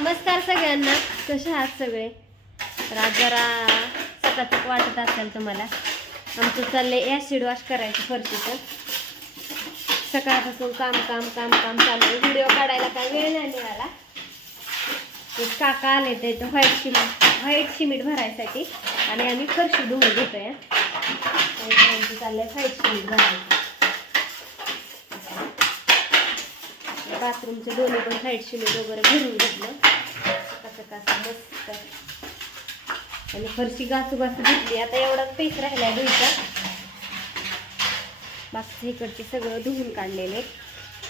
नमस्कार सगळ्यांना, कसे आहात सगळे? तर आज जरा सकाळचं वाटत असेल तुम्हाला, आमचं चाललंय ॲसिड वॉश करायचं फरशीचं. सकाळपासून काम काम काम काम चालू आहे. व्हिडिओ काढायला काही वेळ नाही मिळाला. एक काका आले ते व्हाईट सिमेंट भरायसाठी आणि आम्ही फरशी धुवून घेतोय. आमचं चाललंय व्हाईट सिमेंट भरायचं. बाथरूमचे दोन्ही पण व्हाईट सिमेंट वगैरे भरून घेतलं सकाळ मस्त. आणि फरशी घासू घेतली. आता एवढाच पेस राहिलाय धुईचा. बाकीचं इकडचे सगळं धुवून काढलेले,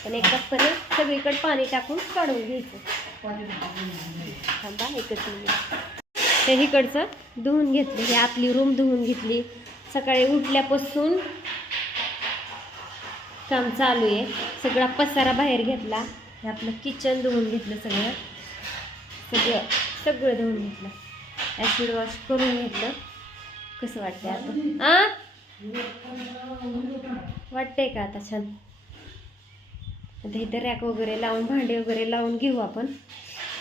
पण एकदाच परत सगळीकडे पाणी टाकून काढून घ्यायचं. थांबा एकच मिनिट. हे इकडचं धुवून घेतलं. ही आतली रूम धुवून घेतली. सकाळी उठल्यापासून काम चालू आहे. सगळा पसारा बाहेर घेतला. हे आपलं किचन धुवून घेतलं. सगळं धुवून घेतलं. ॲसिड वॉश करून घेतलं. कसं वाटतंय आता? वाटतंय का आता छान? आता इथं रॅक वगैरे लावून भांडे वगैरे लावून घेऊ आपण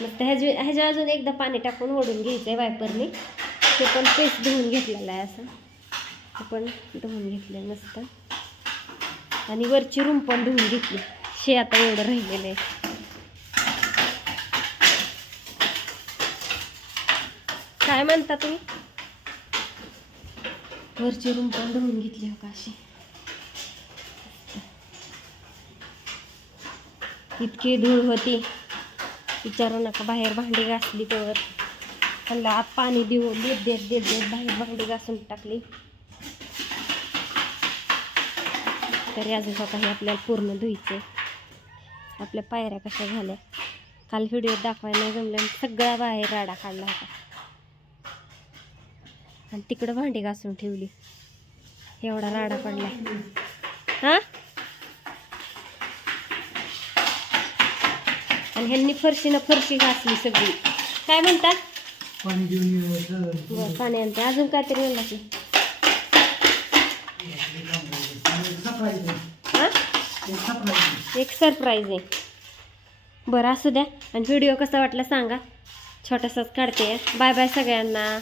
मस्त. ह्याच्या अजून एकदा पाणी टाकून ओढून घ्यायचं आहे वायपरने. ते पण पेस्ट धुवून घेतलेला आहे. असं ते पण धुवून घेतलं मस्त. आणि वरची रूम पण धुवून घेतली. आता एवढं राहिलेलं आहे. काय म्हणता तुम्ही? वरची रूम पण धुवून घेतली हो का अशी. इतकी धूळ होती विचारू नका. बाहेर भांडी घासली तर त्यांना आत पाणी देत बाहेर भांडी घासून टाकली. तरी अजून काही आपल्याला पूर्ण धुईचे. आपल्या पायऱ्या कशा झाल्या काल व्हिडिओ दाखवायला जमल्या. सगळा बाहेर राडा काढला होता आणि तिकडं भांडी घासून ठेवली. एवढा राडा पडलाय. हा, आणि ह्यांनी फरशी घासली सगळी. काय म्हणतात? पाणी आणते. अजून काहीतरी म्हणला की एक सरप्राईज आहे. बरं असू द्या. आणि व्हिडिओ कसा वाटला सांगा. छोटासाच काढते. बाय बाय सगळ्यांना.